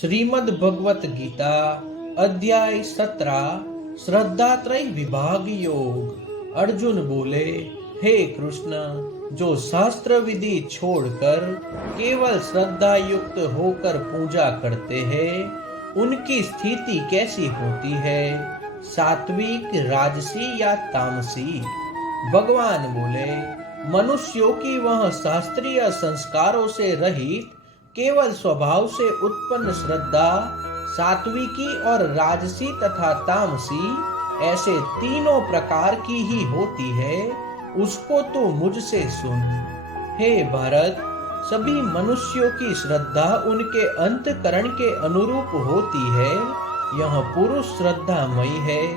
श्रीमद् भगवत गीता अध्याय 17 श्रद्धात्रय विभाग योग। अर्जुन बोले, हे कृष्ण, जो शास्त्र विधि छोड़कर केवल श्रद्धा युक्त होकर पूजा करते हैं, उनकी स्थिति कैसी होती है, सात्विक, राजसी या तामसी? भगवान बोले, मनुष्यों की वह शास्त्रीय संस्कारों से रहित केवल स्वभाव से उत्पन्न श्रद्धा, सात्विकी और राजसी तथा तामसी, ऐसे तीनों प्रकार की ही होती है। उसको तो मुझसे सुन। हे भरत, सभी मनुष्यों की श्रद्धा उनके अंतकरण के अनुरूप होती है। यह पुरुष श्रद्धामयी है,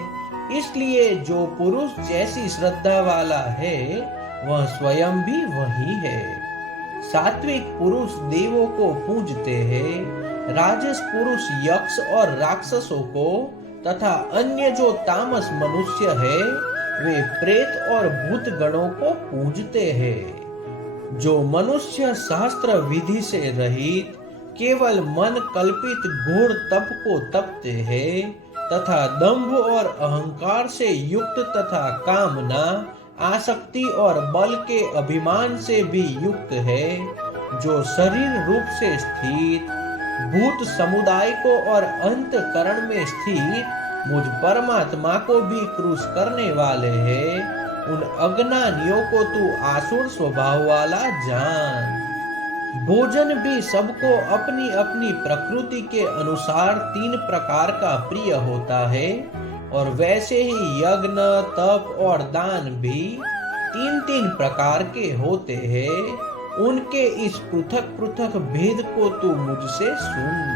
इसलिए जो पुरुष जैसी श्रद्धा वाला है, वह स्वयं भी वही है। सात्विक पुरुष देवों को पूजते हैं, राजस पुरुष यक्ष और राक्षसों को तथा अन्य जो तामस मनुष्य है, वे प्रेत और भूत गणों को पूजते हैं। जो मनुष्य शास्त्र विधि से रहित केवल मन कल्पित घोर तप को तपते हैं तथा दंभ और अहंकार से युक्त तथा कामना, आसक्ति और बल के अभिमान से भी युक्त है, जो शरीर रूप से स्थित भूत समुदाय को और अंतकरण में स्थित मुझ परमात्मा को भी क्रूस करने वाले हैं, उन अज्ञानियों को तू आसुर स्वभाव वाला जान। भोजन भी सबको अपनी अपनी प्रकृति के अनुसार तीन प्रकार का प्रिय होता है, और वैसे ही यज्ञ, तप और दान भी तीन तीन प्रकार के होते हैं। उनके इस पृथक पृथक भेद को तू मुझसे सुन।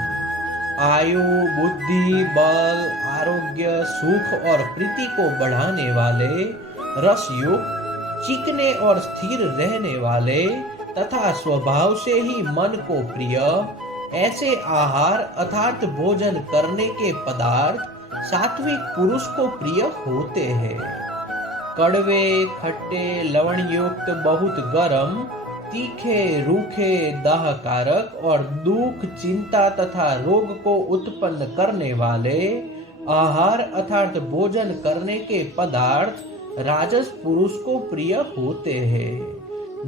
आयु, बुद्धि, बल, आरोग्य, सुख और प्रीति को बढ़ाने वाले, रसयुक्त, चिकने और स्थिर रहने वाले तथा स्वभाव से ही मन को प्रिय, ऐसे आहार अर्थात भोजन करने के पदार्थ सात्विक पुरुष को प्रिय होते हैं। कड़वे, खट्टे, लवण युक्त, बहुत गरम, तीखे, रूखे, दाहकारक और दुख, चिंता तथा रोग को उत्पन्न करने वाले आहार अर्थात भोजन करने के पदार्थ राजस पुरुष को प्रिय होते हैं।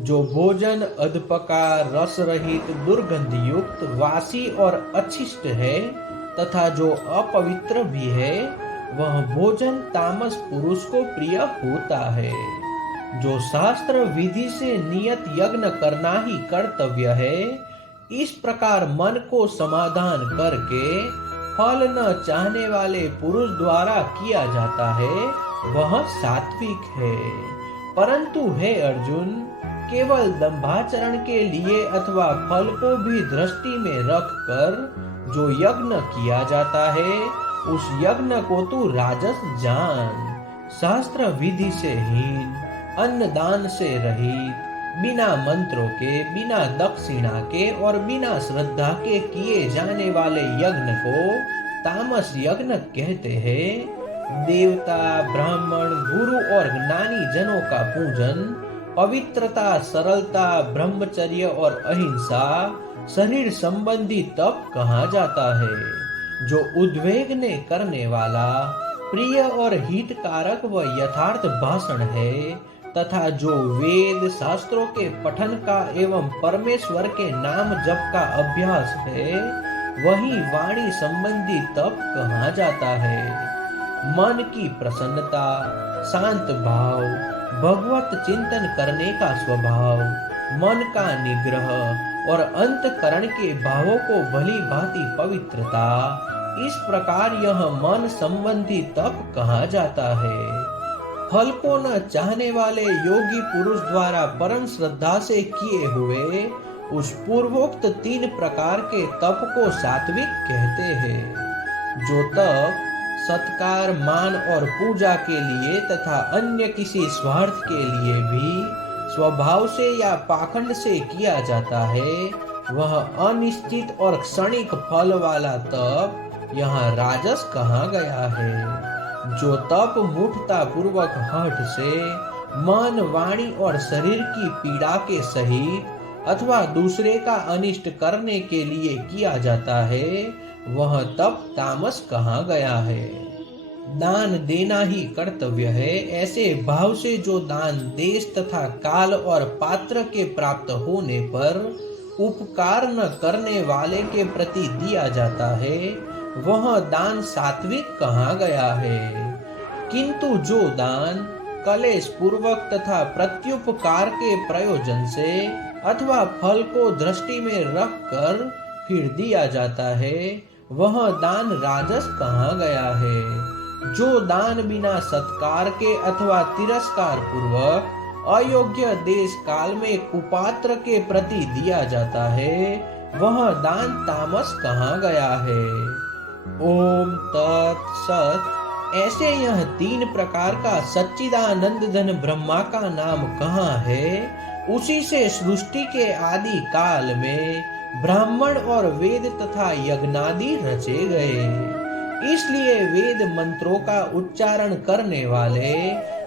जो भोजन अधपका, रस रहित, दुर्गंध युक्त, वासी और अछिष्ट है तथा जो अपवित्र भी है, वह भोजन तामस पुरुष को प्रिय होता है। जो शास्त्र विधि से नियत यज्ञ करना ही कर्तव्य है, इस प्रकार मन को समाधान करके फल न चाहने वाले पुरुष द्वारा किया जाता है, वह सात्विक है। परंतु हे अर्जुन, केवल दंभाचरण के लिए अथवा फल को भी दृष्टि में रखकर जो यज्ञ किया जाता है, उस यज्ञ को तू राजस जान। शास्त्र विधि से हीन, अन्न दान से रहित, बिना मंत्रों के, बिना दक्षिणा के और बिना श्रद्धा के किए जाने वाले यज्ञ को तामस यज्ञ कहते हैं। देवता, ब्राह्मण, गुरु और ज्ञानी जनों का पूजन, पवित्रता, सरलता, ब्रह्मचर्य और अहिंसा, शरीर संबंधी तप कहा जाता है। जो उद्वेगने करने वाला, प्रिय और हितकारक व यथार्थ भाषण है तथा जो वेद शास्त्रों के पठन का एवं परमेश्वर के नाम जप का अभ्यास है, वही वाणी संबंधी तप कहा जाता है। मन की प्रसन्नता, शांत भाव, भगवत चिंतन करने का स्वभाव, मन का निग्रह और अंतकरण के भावों को भली भांति पवित्रता, इस प्रकार यह मन संबंधी तप कहा जाता है। फल को न चाहने वाले योगी पुरुष द्वारा परम श्रद्धा से किए हुए उस पूर्वोक्त तीन प्रकार के तप को सात्विक कहते हैं। जो तप सत्कार, मान और पूजा के लिए तथा अन्य किसी स्वार्थ के लिए भी स्वभाव से या पाखंड से किया जाता है, वह अनिश्चित और क्षणिक फल वाला तप यहाँ राजस कहा गया है। जो तप मूढ़ता पूर्वक हठ से मन, वाणी और शरीर की पीड़ा के सहित अथवा दूसरे का अनिष्ट करने के लिए किया जाता है, वह तप तामस कहाँ गया है। दान देना ही कर्तव्य है, ऐसे भाव से जो दान देश तथा काल और पात्र के प्राप्त होने पर उपकार न करने वाले के प्रति दिया जाता है, वह दान सात्विक कहाँ गया है। किंतु जो दान कलेश पूर्वक तथा प्रत्युपकार के प्रयोजन से अथवा फल को दृष्टि में रखकर फिर दिया जाता है, वह दान राजस कहाँ गया है। जो दान बिना सत्कार के अथवा तिरस्कार पूर्वक अयोग्य देश काल में कुपात्र के प्रति दिया जाता है, वह दान तामस कहाँ गया है। ओम तत्सत। ऐसे यह 3 प्रकार का सच्चिदानंद घन ब्रह्मा का नाम कहाँ है। उसी से सृष्टि के आदि काल में ब्राह्मण और वेद तथा यज्ञादि रचे गए। इसलिए वेद मंत्रों का उच्चारण करने वाले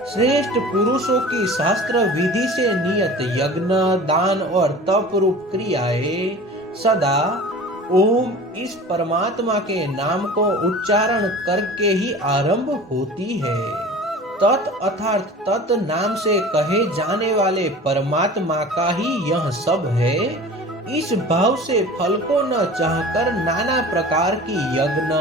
श्रेष्ठ पुरुषों की शास्त्र विधि से नियत यज्ञ, दान और तप रूप क्रियाएं सदा ओम इस परमात्मा के नाम को उच्चारण करके ही आरंभ होती है। तत् अर्थात तत् नाम से कहे जाने वाले परमात्मा का ही यह सब है। इस भाव से फल को न चाहकर नाना प्रकार की यज्ञ,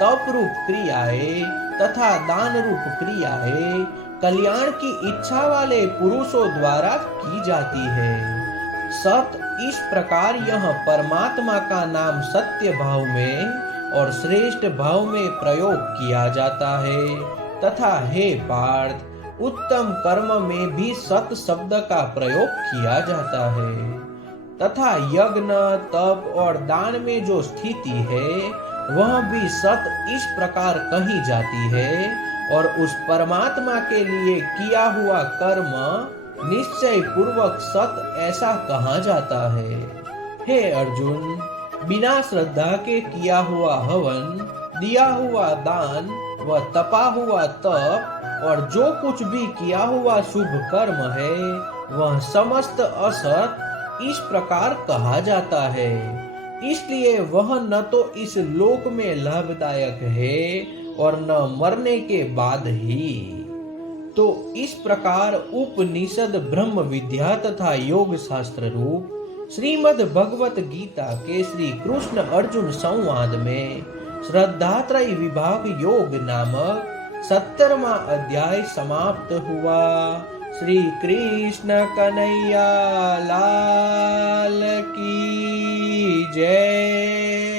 तप रूप क्रियाएं तथा दान रूप क्रियाएं कल्याण की इच्छा वाले पुरुषों द्वारा की जाती है। सत इस प्रकार यह परमात्मा का नाम सत्य भाव में और श्रेष्ठ भाव में प्रयोग किया जाता है तथा हे पार्थ उत्तम कर्म में भी सत शब्द का प्रयोग किया जाता है तथा यज्ञ, तप और दान में जो स्थिति है वह भी सत इस प्रकार कही जाती है और उस परमात्मा के लिए किया हुआ कर्म निश्चय पूर्वक सत ऐसा कहा जाता है। हे अर्जुन, बिना श्रद्धा के किया हुआ हवन, दिया हुआ दान व तपा हुआ तप और जो कुछ भी किया हुआ शुभ कर्म है वह समस्त असत इस प्रकार कहा जाता है। इसलिए वह न तो इस लोक में लाभदायक है और न मरने के बाद ही। तो इस प्रकार उपनिषद ब्रह्म विद्या तथा योग शास्त्र रूप श्रीमद् भगवत गीता के श्री कृष्ण अर्जुन संवाद में श्रद्धात्रय विभाग योग नामक 70वां अध्याय समाप्त हुआ। श्री कृष्ण कन्हैया लाल की जय।